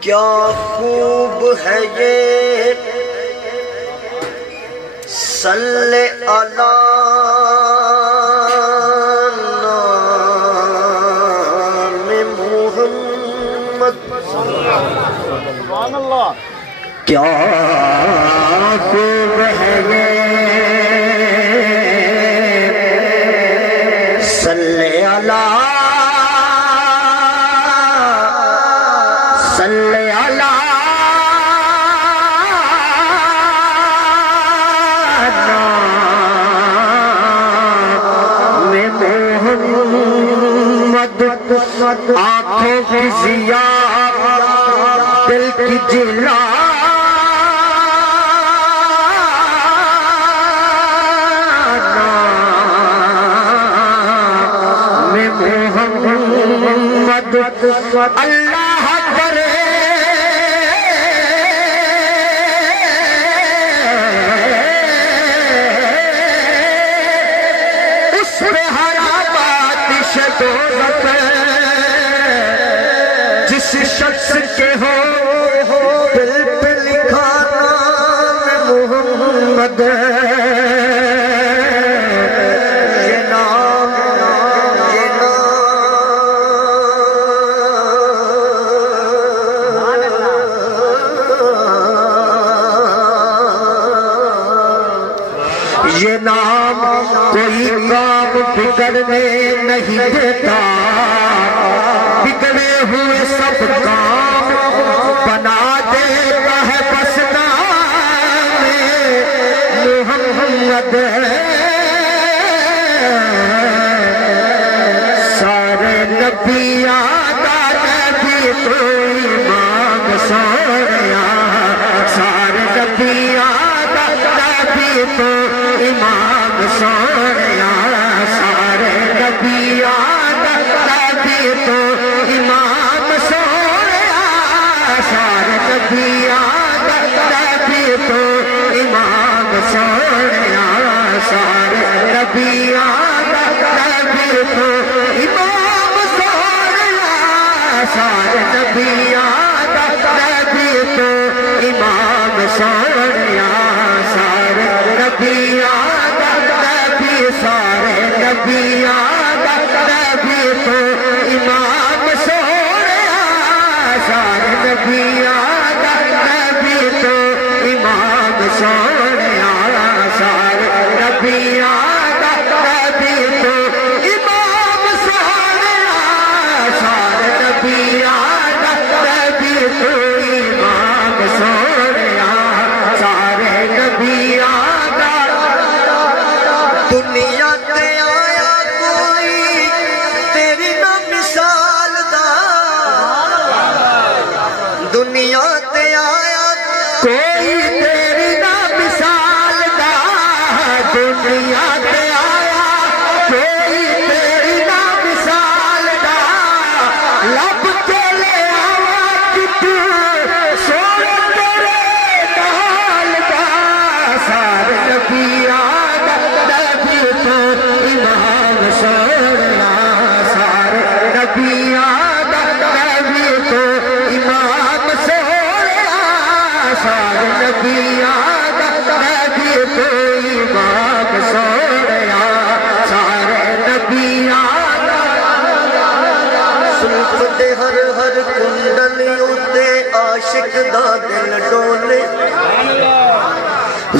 کیا خوب ہے یہ صلی علی نام محمد سبحان اللہ کیا خوب ہے یہ صلی علی آنکھوں کی ضیا دل کی جلا میں محمد اللہ کرے اس پہ حرام آتش دوزخ جس شخص کے ہو دل پہ لکھا نام محمد یہ نام یہ نام کوئی کام بگڑنے نہیں دیتا بگڑے ہوئے سب کام بنا دیتا ہے بس نام محمد سارے نبیان کا نبی تو امام سوریا سارے نبیان کا نبی تو امام سوریا سارے نبیان کا نبی تو امام سوریا سارے نبیان کا نبی تو امام سوریا سارے نبیان کا نبی تو امام سوریا سارے نبیان کا نبی تو امام سوریا سارے نبیان کا نبی سارے نبیان کا نبی تو امام سوریا سارے نبیان کا نبی تو امام سوریا سارے نبیان کا نبی تو امام سوریا سارے نبیان کا نبی تو امام سوریا سارے نبیان کا دنیا تے آیا کوئی تیری نہ مثال دا دنیا تے آیا کوئی تیری نہ مثال دا دنیا تے آیا کوئی تیری نہ مثال دا لب کے لے آوا کتو سونا تیرے نال دا سارے نبیان کا نبی تو امام سوریا سارے نبیان کا نبی تو امام سوریا سارے نبیان کا نبی تو امام سوریا سارے نبیان زلف دے ہر ہر کنڈل اُتے عاشق دا دل ڈولے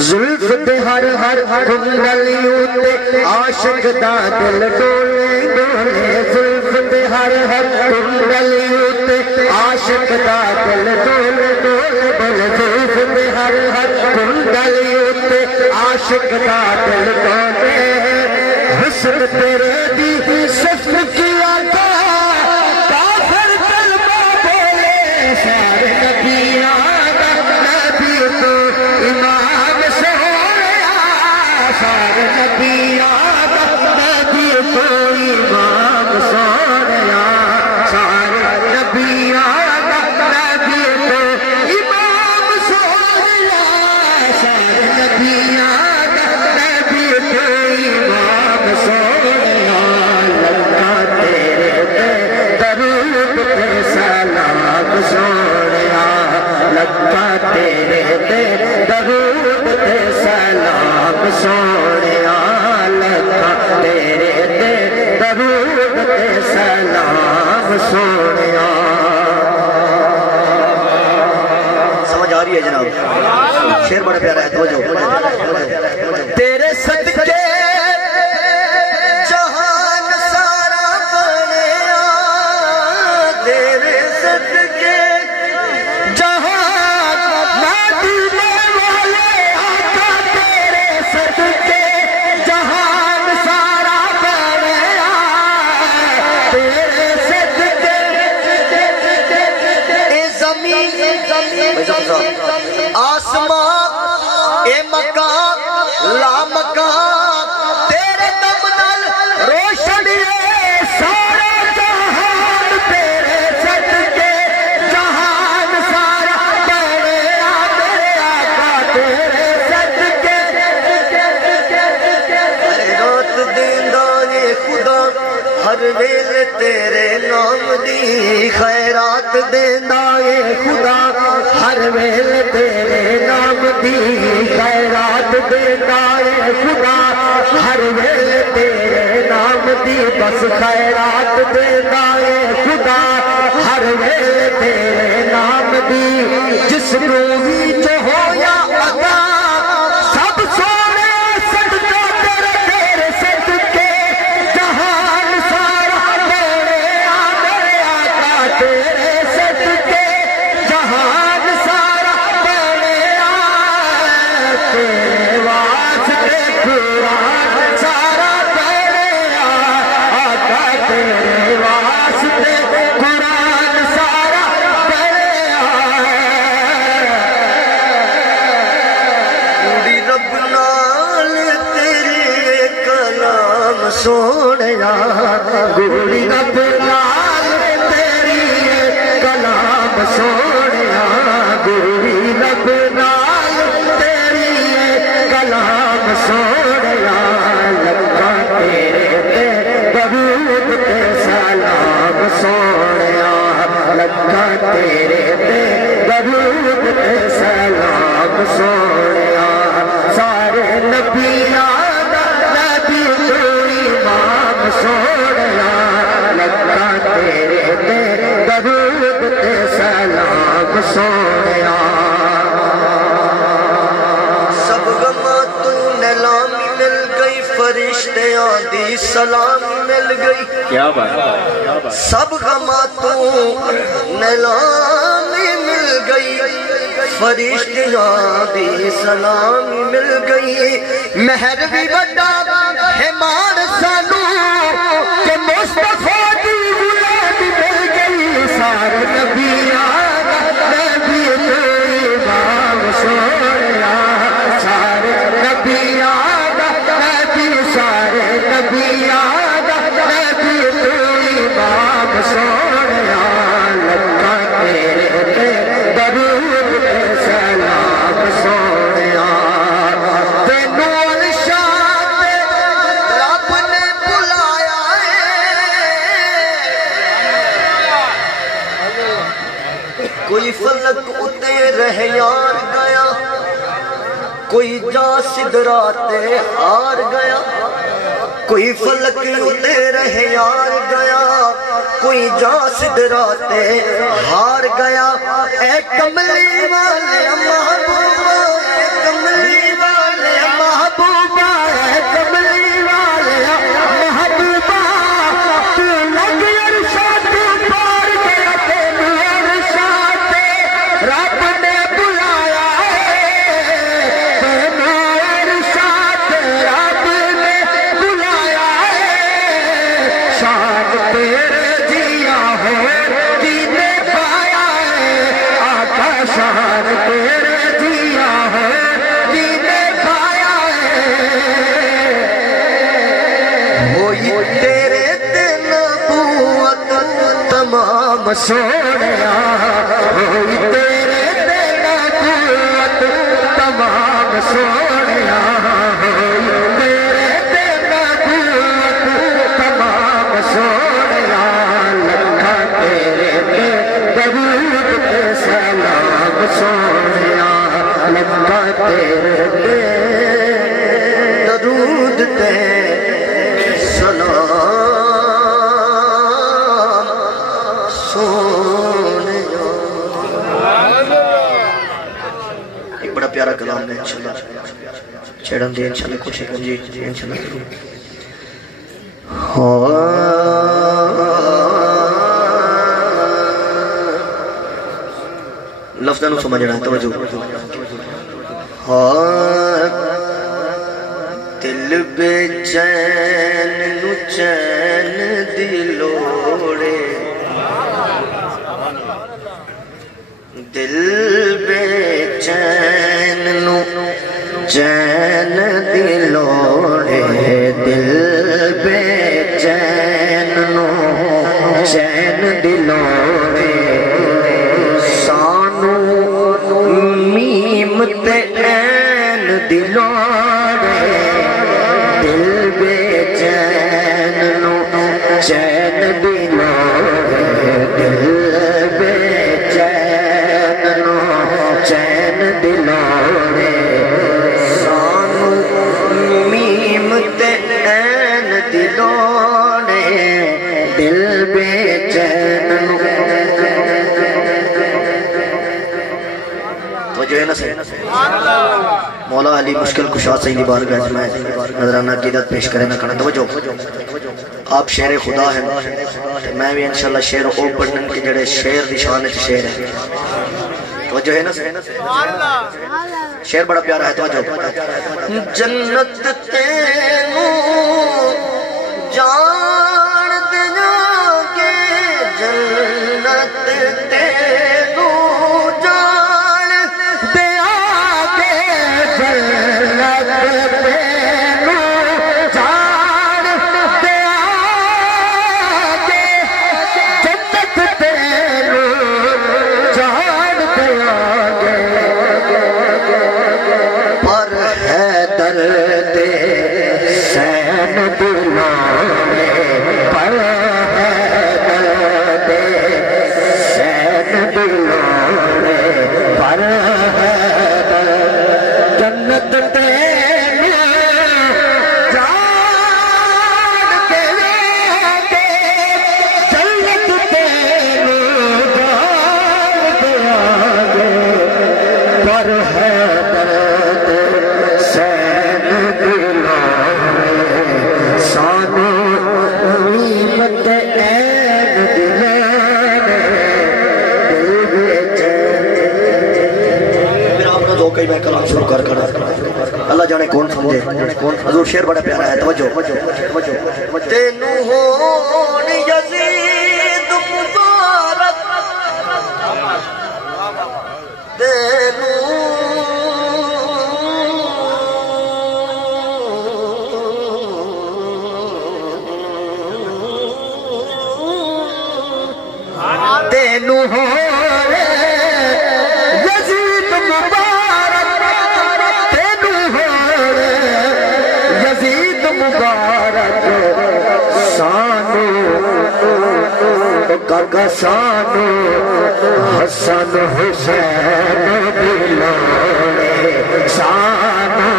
زلف دے ہر ہر کنڈل اُتے عاشق دا دل ڈولے ڈولے زلف دے ہر ہر کنڈل اُتے عاشق دا دل ڈولے ڈولے بل زلف دے ہر ہر کنڈل اُتے عاشق دا دل ڈولے حسن تیرے دی صف کیا کافر کلمہ بولے سارے نبیان کا نبی تو امام سوریا سارے نبیان کا نبی تو امام سوریا سارے نبیان کا نبی تو امام سوریا سارے نبیان کا نبی تو امام سوریا سونے لکھا تیرے تے درود تے سلام سونے. سمجھ آ رہی ہے جناب؟ شعر بڑا پیارا ہے. توجہ تیرے صدقے جہان سارا بنیا، تیرے صدقے جہان مدینے والے آقا، تیرے صدقے جہان سارا بنیا، تیرے صدقے اے زمین آسمان اے مکان لا مکان، تیرے دم نال روشنی سارا جہان، تیرے صدقے جہان سارا بنیا، میرے آقا تیرے صدقے. خیرات دیندا اے خدا ہر ویلے تیرے نام دی، خیرات دیندا اے خدا ہر ویلے تیرے نام دی، خیرات دیندا اے خدا ہر ویلے تیرے نام دی، بس خیرات دیندا اے خدا ہر ویلے تیرے نام دی. جس کو بھی جو ہویا عطا سب سونے صدقہ تیرے، تیرے صدقے جہان سارا بنیا، میرے آقا تیرے صدقے جہان سارا بنیا، تیرے واسطے قرآن سارا بنیا، آقا تیرے واسطے قرآن سارا بنیا. گوڑی رب نال تیرے کلام سونیا، گوڑی رب نال تیری کلام سونیا، گوڑی رب نال تیری کلام سونیا، لکھا تیرے تے درود تے سلام سونیا، لکھا تیرے تے درود تے سلام سونیا. سارے نبیاں دا نبی تو امام سونیا، لکھا تیرے تے درود تے سلام سونیا. سب غماں تو نیلامی مل گئی، فرشتیاں دی سلامی مل گئی. کیا بات ہے. سب غماں تو نیلامی مل گئی، فرشتیاں دی سلامی مل گئی. مہر بھی بڑا ہے مان سانو کہ مصطفیٰ دی غلامی مل گئی. سارے نبیاں نبی تو امام سونیا، سارے نبیاں نبی، سارے نبیاں نبی تو امام سونیا، لکھا تیرے تے درود تے سلام سونیا. تینوں الشاد رب نے بلایا ہے، کوئی فلک اتے رہ یار گیا، کوئی جا سدراتے ہار گیا، کوئی فلک اتے رہ یار گیا، کوئی جا سدراتے ہار گیا. اے کملی والے محبوبہ، اے کملی والے محبوبہ، اے کملی والے محبوبہ، تو لگ ارشاد پار گیا، تینوں ارشاد رب نے بلایا ہے، تینوں ارشاد رب نے بلایا ہے. شان تیرے جیا ہو جینے پایا ہے، آقا شان تیرے جیا ہو جینے پایا ہے. ہوئی تیرے تے نبوت تمام سونیا، ہوئی تیرے تے نبوت تمام سونیا، ہوئی تیرے تے نبوت تمام سونیا، لکھا تیرے تے درود تے سلام سونیا، لکھا تیرے تے پیارا کلام نے انشاءاللہ چھیڑن دے انشاءاللہ کوشش کریں جی انشاءاللہ لفظوں کو سمجھنا ہے توجہ دل بے چین نو چین دلوڑے دل بے چین نو چین دلوڑے دل بے چین نو چین دلوڑے سانو میم تے این دلوڑے دل بے چین نو چین دلوڑے دل بے چین نو چین دلوڑے سانو میم تے این دلوڑے دل بے چین نو جو ہے نا مولا علی مشکل کشا سیدی بارگاہ میں نظرانہ عقیدت پیش کریں نہ کرنا توجہ آپ شعر خدا ہیں میں بھی انشاءاللہ شعر او پڑھنے کے جڑے شعر دی شان ہے شعر ہے توجہ ہے نا شعر بڑا پیارا ہے توجہ جنت تینو جان دیا کے جنت تینو اللہ جانے کون سمجھے حضور شعر بڑا پیارا ہے توجہ تینو ہون یزید مبارک تینو تینو ہون کاکا سانو حسن حسین دلوڑے سانو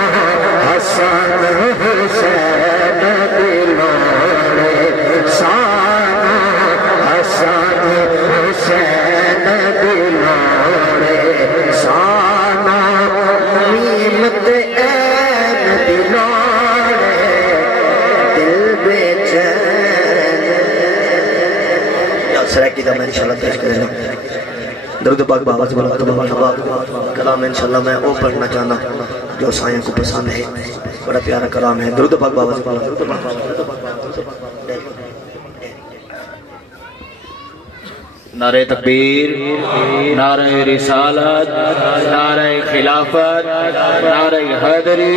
حسن حسین دلوڑے سانو حسن حسین دلوڑے سانو میم تے این دلوڑے دل بے چین سرائکی دا میں انشاءاللہ پیش کریں درود پاک بابا سے بلا کلام انشاءاللہ میں او پڑھنا چاہنا جو سائیں کو پسند ہے بڑا پیارا کلام ہے درود پاک بابا سے بلا نعرہ تکبیر نعرہ رسالت نعرہ خلافت نعرہ حیدری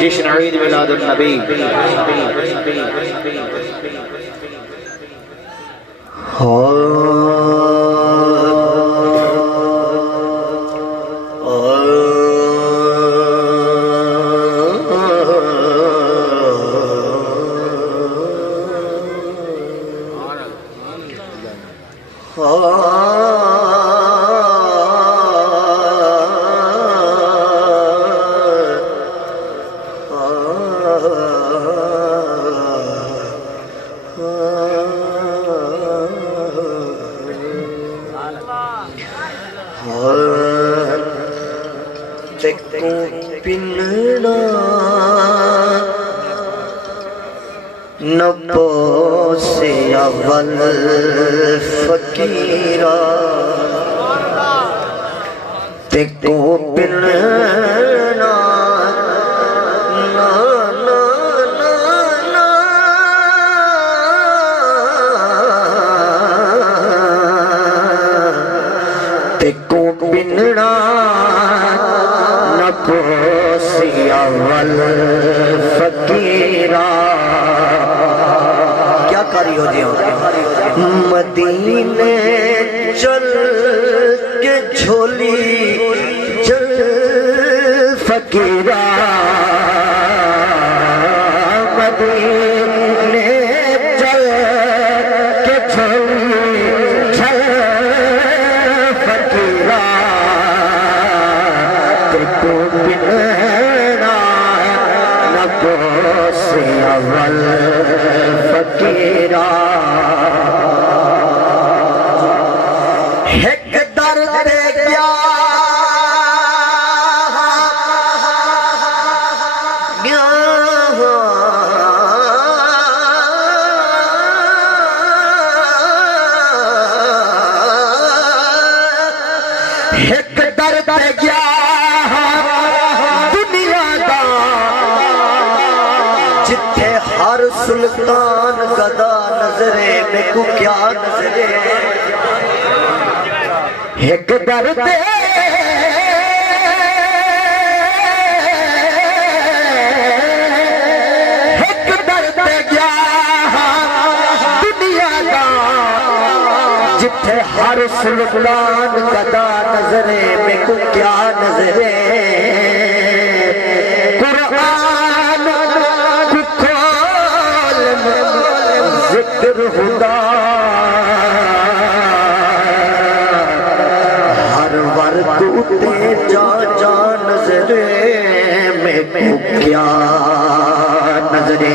جشن عید میلاد النبی تکو پننا نبو سے اول فقیرہ تکو پننا تکو پننا نبو سے اول فقیرہ کیا کاری ہو دیا مدینے چل کے جھولی چل فقیرہ مدینے چل کے جھولی چل فقیرہ تکو بنا نبو سے اول فقیرہ ایک درد کیا ایک درد کیا دنیا دا جتھے ہر سلطان گدا نظرے میں کو کیا نظرے ایک درد ایک درد کیا دنیا دا جتھے ہر سلطان گدا نظرے میں کو کیا نظرے قرآن کو کھول ذکر خدا ہر ورد اتے جا جا نظرے میں کو کیا نظرے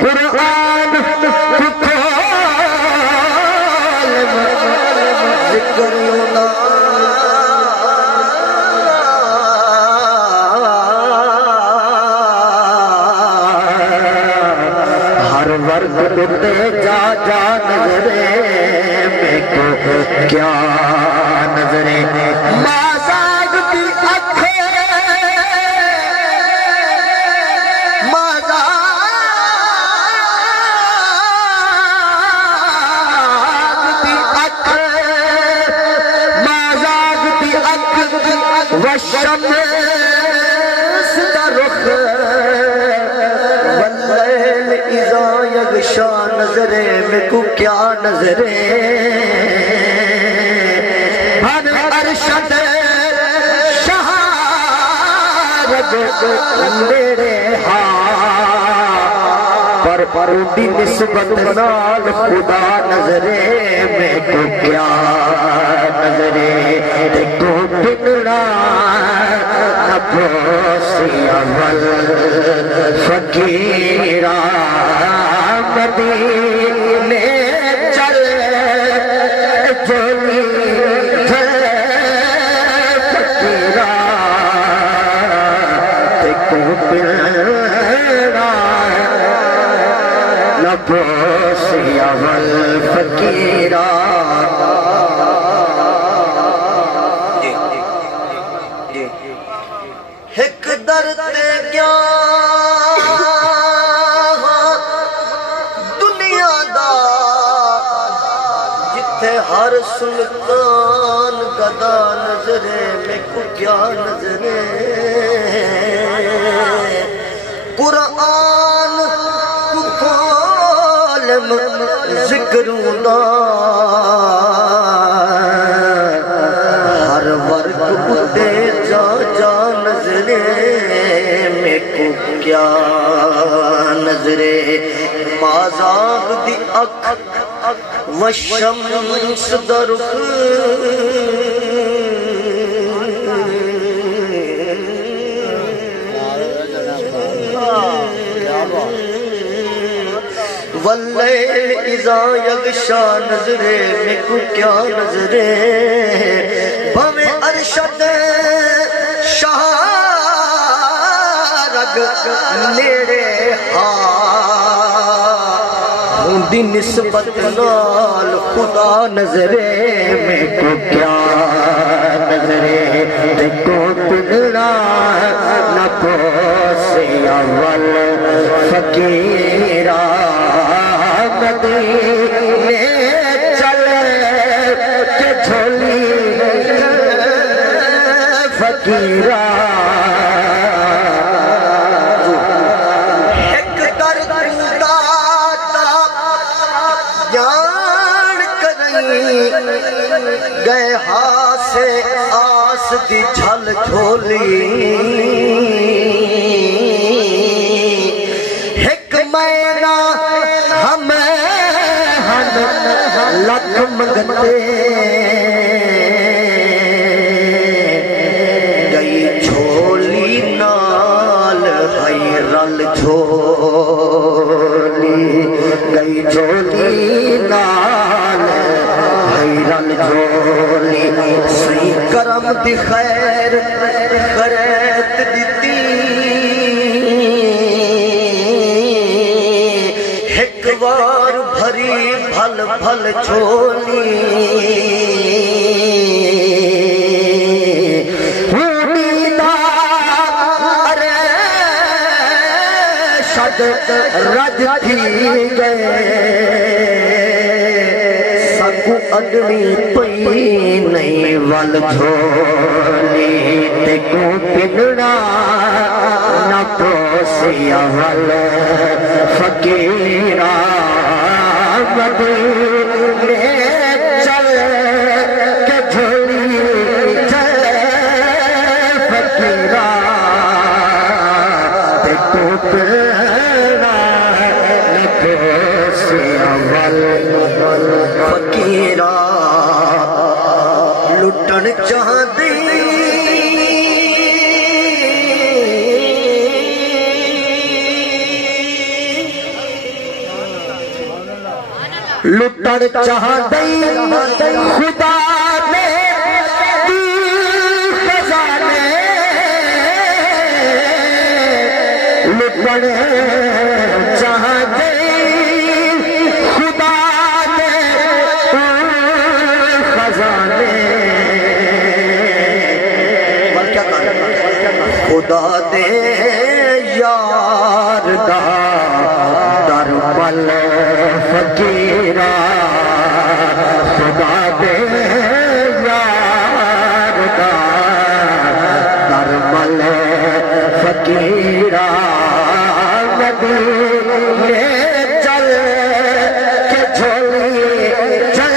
قرآن کو کھول ذکر خدا ہر ورد اتے جا جا نظرے میں کو کیا نظرے مازاگ کی اکھیں مازاگ کی اکھیں وشمس دا رخ واللیل اذا یغشا نظرے میں کو کیا نظرے ہر ارشد شہارت میرے ہاں پر دی نسبت نال خدا نظرے میں کو کیا نظرے دیکھو بننا نبو سے اول فقیرہ مدینے چل جھولی چل فقیرہ دیکھو بننا نبو سے اول فقیرہ ایک درد کیا دنیا دا جتھے ہر سلطان گدا نظرے میں کو کیا نظرے قرآن کو کھول ذکر خدا ہر ورد اتے جا جا نظرے میں کو کیا نظرے مازاغ دی اکھ وشمس دا رخ واللیل اذا یغشا نظرے میں کو کیا نظرے بھویں مشد شارگ نیڑے ہوندی نسبت نال خدا نظرے میں کو کیا نظرے دیکھو پنڑا نہ پوسی اول فقیرہ مدینے چلے کہ جھولی فقیرہ ایک درد داتا جان کریں گئے ہاں سے آس دی جھل جھولی ایک مہینہ ہمیں لکھ منگتے گئی جھولی نال ہائی رل جھولی گئی جھولی نال ہائی رل جھولی سی کرم دی خیر خریت دیتی ایک بار بھری بھل بھل جھولی رج تھی گئے سکو اڈنی پئی نہیں ول جھولی دیکھو پنڑا نہ پوسی اول فقیرہ مدینے چل کے جھولی چل فقیرہ دیکھو پنڑا نہ پوسی اول فقیرہ لٹن چاہتی لٹن چاہتی خدا نے دی خزانے لٹن چاہتی خدا نے خزانے کیا خدا دے یار دا در پل فقیرہ خدا دے یار دا در پل فقیرہ مدینے چل کے جھولی چل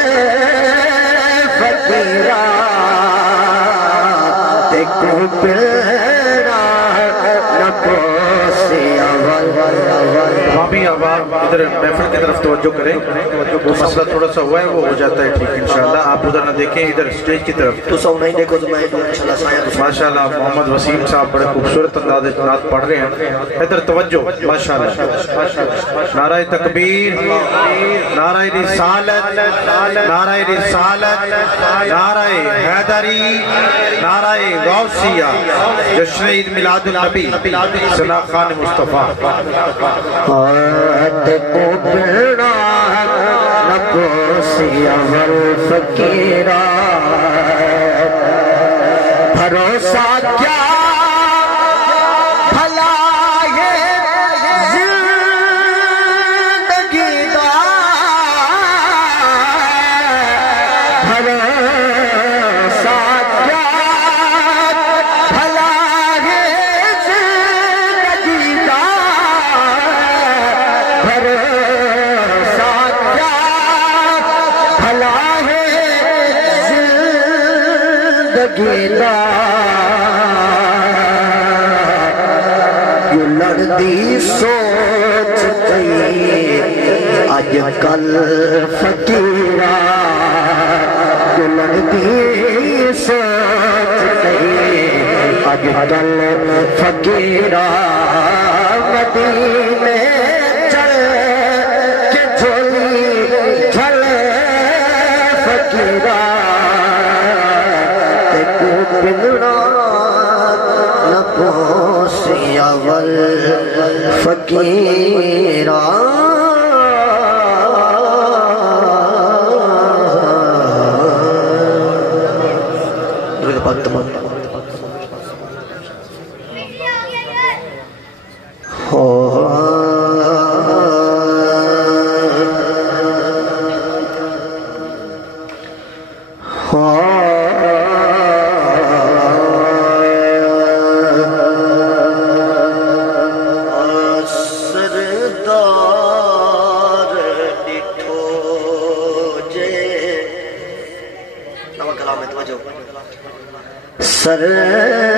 فقیرہ دیکھو پنڑا نہ پوسی اول بھی آباب ادھر محفل کی طرف توجہ کریں وہ مسئلہ تھوڑا سا ہوا ہے وہ ہو جاتا ہے ٹھیک انشاءاللہ آپ ادھر نہ دیکھیں ادھر سٹیج کی طرف تو سو نہیں دیکھو تو میں انشاءاللہ سایہ ماشاءاللہ محمد وسیم صاحب بڑے خوبصورت انداز نعت پڑھ رہے ہیں ادھر توجہ ماشاءاللہ نعرہ تکبیر نعرہ رسالت نعرہ رسالت نعرہ حیدری نعرہ غوثیہ جشن عید میلاد النبی ثنا خان مصطفیٰ دیکھو پنڑا نہ پوسی اول فقیرہ بھروسہ کیا بھلا یہ زندگی دا بھروسہ کیا بھلا یہ زندگی دا بھروسہ کیا بھلا ہے زندگی دا یوں لڑدی سوچ گئی آج کل فقیرہ یوں لڑدی سوچ گئی آج کل فقیرہ مدینے چل کے جھولی چل فقیرہ دیکھو پاک تمام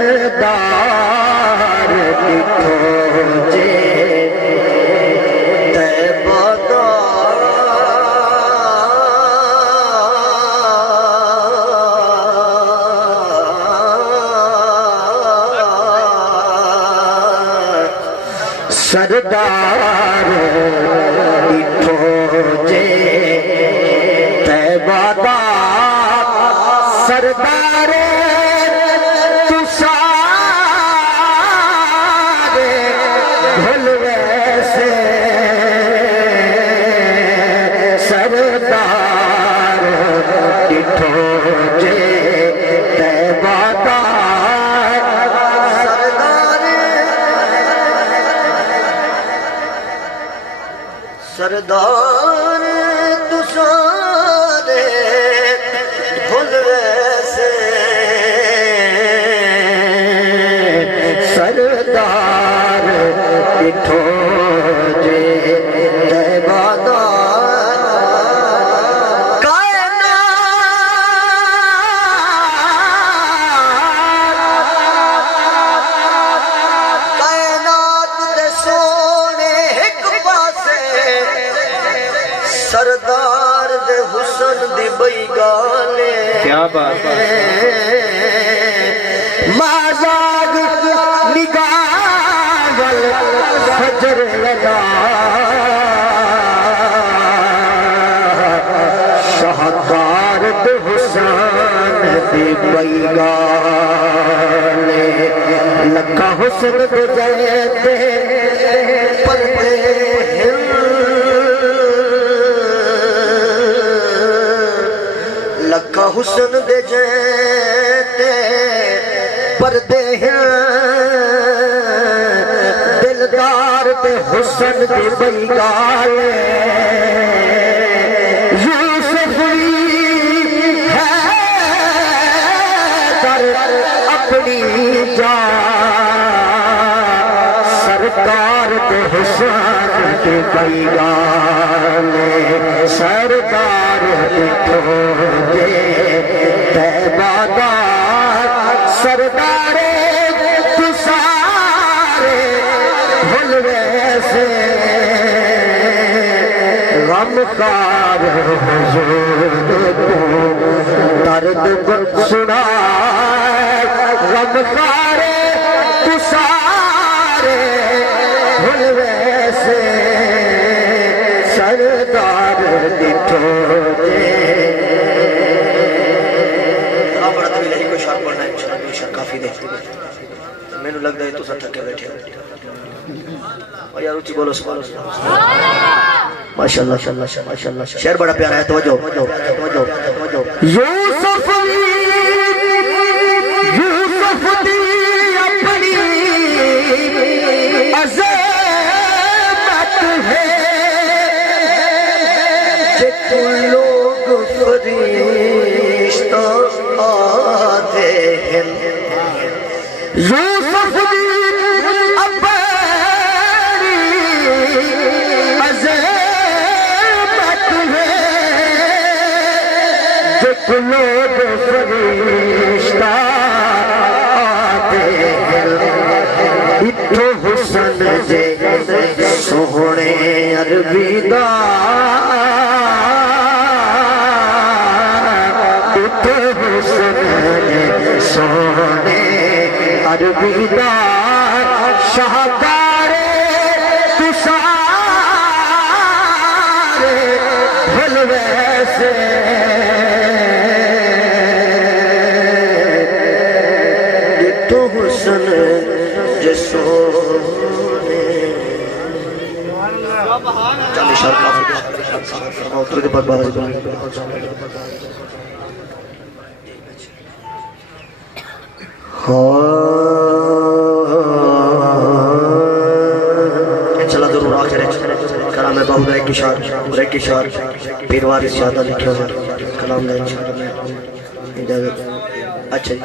سردار دکھو جے طیبہ سردار دکھو جے طیبہ دا سردار سردار تو سارے بھول ویسے سردار دکھو جے طیبہ دا سردار دے حسن دی بئی گالے کیا بات ہے مازاگ نگاہ والفجر لگا شاہکار دے حسن دی بئی گالے لکا حسن دے جیتے پردے لکا حسن دے جیتے پردے ہیں دلدار دے حسن دے بئی گالے یوسف ہے در اپنی جان سرکار دے حسن دے بئی گالے سرکار دکھو جے طیبہ دا سردار تو سارے بھول ویسے غمخوار حضور کو درد سنائے غمخوار تو سارے بھول ویسے سردار دکھو جے بڑا طویل ہے کوئی شاک پڑھنا ہے انشاءاللہ شاک کافی دے میں نے لگ رہا ہے تو سب تھکے بیٹھے اور یار اچھی بولو سبحان اللہ ماشاءاللہ ماشاءاللہ شعر بڑا پیارا ہے توجہ یوسف دی اپنی عظمت ہے کہ لوگ فرشتہ آتے ہیں یوسف دی اپنی عظمت ہے کہ لوگ فرشتہ آتے ہیں اتھو حسن جے سوہنے عربی دا اتھو حسن جے سوہنے عربی دا شاہکار تو سارے بھول ویسے تو حسن جسونے چالی شاہ کافی موتر کے پر بارے انشاءاللہ ضرور آخر ہے کلام بہت ایک اشار پیر وارث زیادہ لکھے ہوئے کلام ہے اجازت اچھا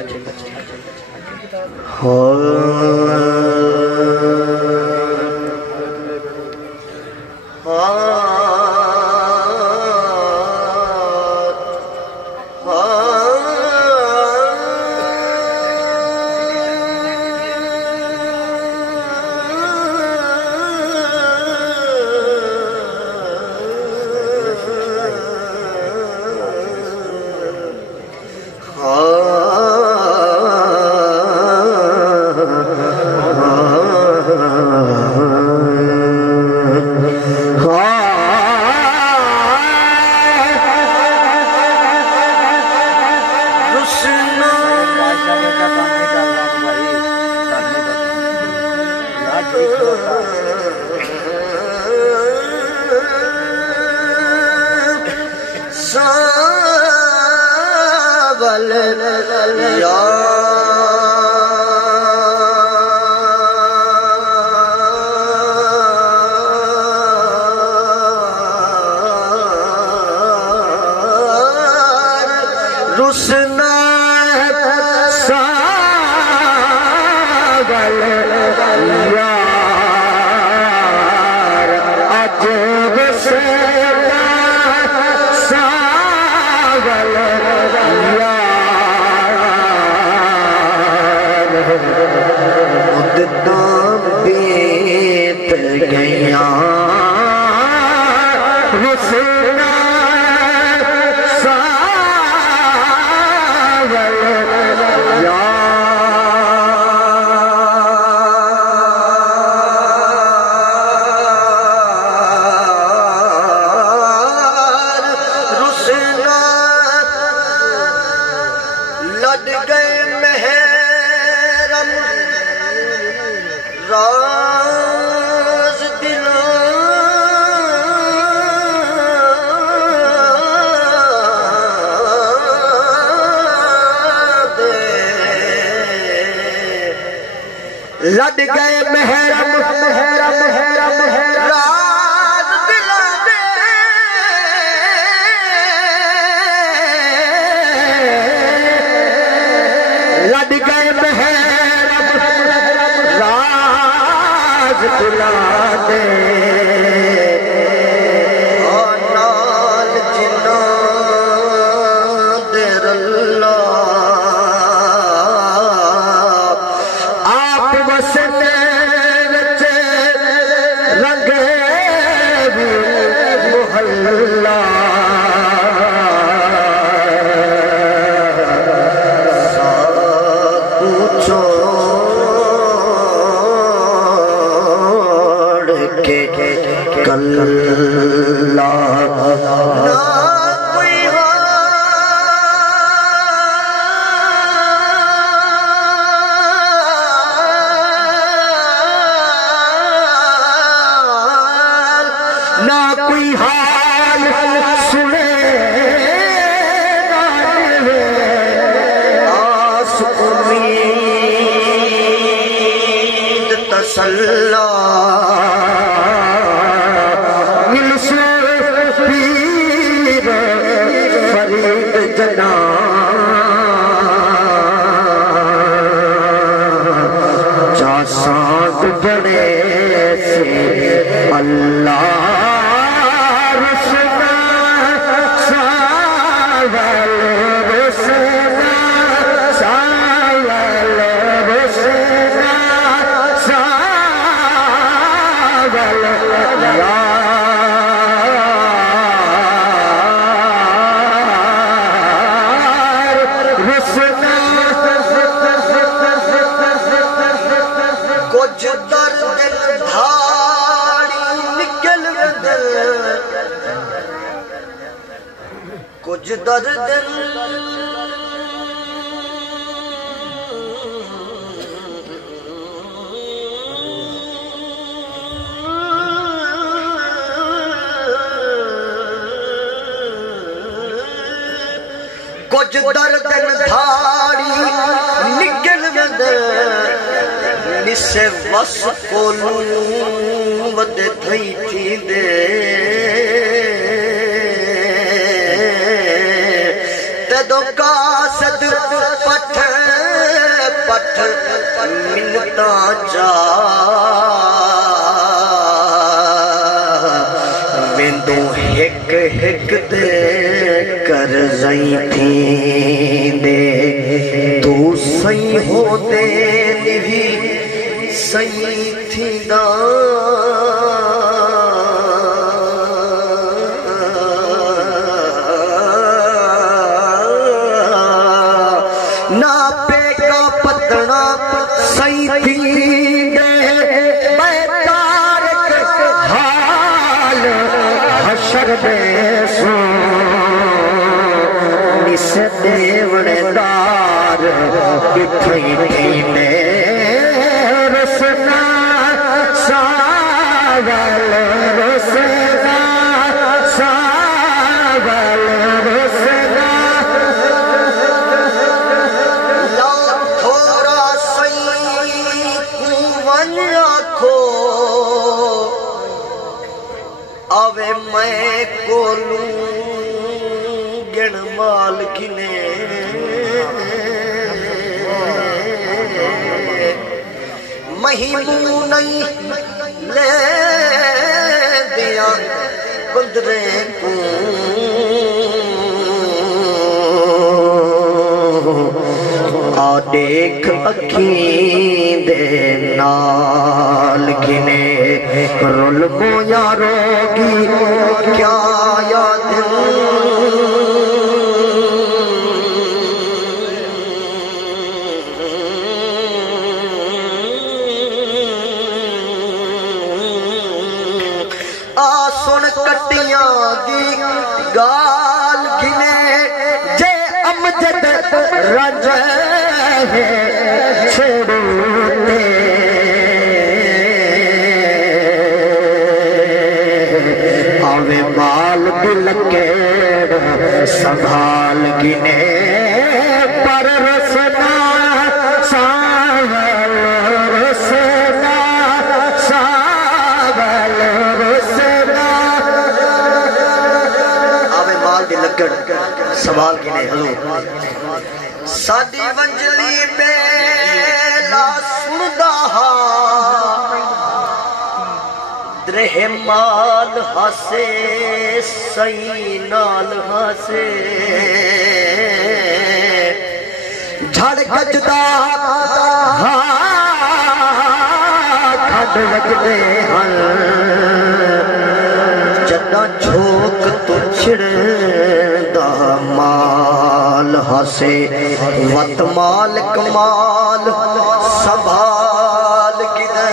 لڈ گئے محرم راز دلاں دے لڈ گئے محرم راز دلاں دے نال جناں دے اللہ کچھ درد کچھ کچھ دردن دھاڑی نکل مدر نسے وس کولوں ود دھائی تھی دے تدو کاسد پٹھ پٹھ منتا جا ویندو ہک ہک دے کر زئی تھی دے تو سئی ہو دے نوی سئی تھی دا نا پے کا پتنا سئی تھی دے بیتار حال حشر بے سو نس دیوڑ دار اتھئی تھی میں رسنا ساول رسنا ساول رسنا لا تھوڑا سئی کون آکھو آوے میں کولوں گن مال گنے مہیموں نہیں لے دیا بندرے کو آ دیکھ اکھیں دے نال گنے رول مویا روگی کیا یاد سن کٹیاں دی گال گنے جے امجد رج ہے چھڑوتے آوے بال بلکیڑ سنبھال گنے پر رسنا ساول رسنا ساول رسنا آوے بال بلکیڑ سنبھال گنے حضور ساڈی ونجلی پہ لا سندا درہ مال ہاسے سئی نال ہاسے جھڑ گجدا کھڈ وجدے ہن جدا جھوک تو چھڑدا مال ہاسے وت مال کمال سنبھال گدے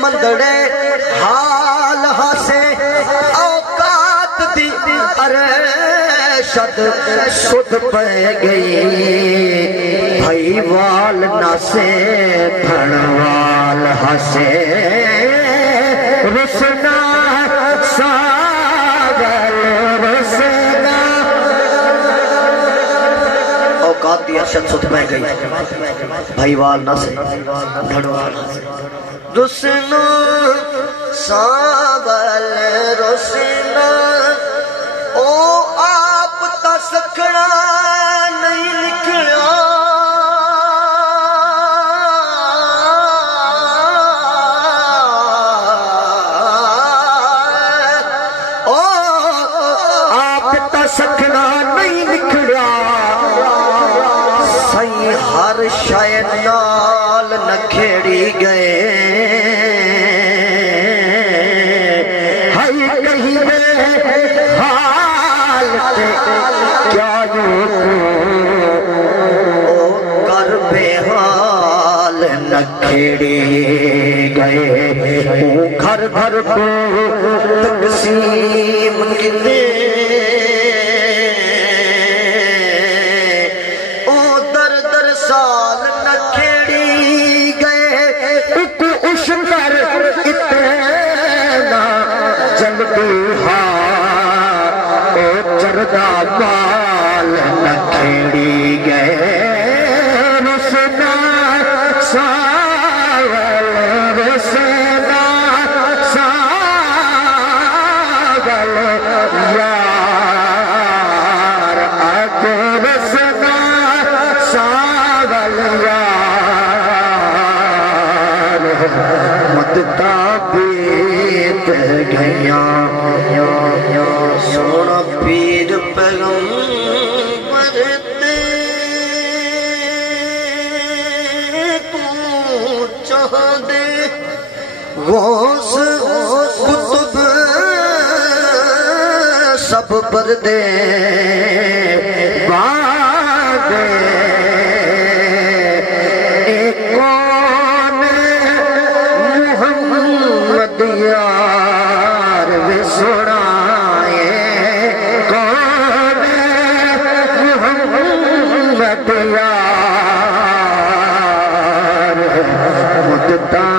مندڑے حال ہاسے اوقات دی ارشد سد پہ گئی بھائی وال ناسے پھڑوال ہاسے رسنا ساول رسنا اوقات دی ارشد سد پہ گئی بھائی وال ناسے پھڑوال ہاسے رسنا ساول رسنا او آپ تا سکھڑا نہیں نکلا او آپ تا سکھڑا نہیں نکلا سئی ہر شے نال نہ کھیڑی گئے کیا کر بے حال نہ کھیڑے گئے گھر گھر کو تقسیم کنے او در در سال نہ کھیڑے مدتا بیت گیا سونا پیر پیغمبر تے تو چاہ دے غوث قطب سب پر دے باغے ایک کون محمد یار بھی سنائے کون محمد یار مدتا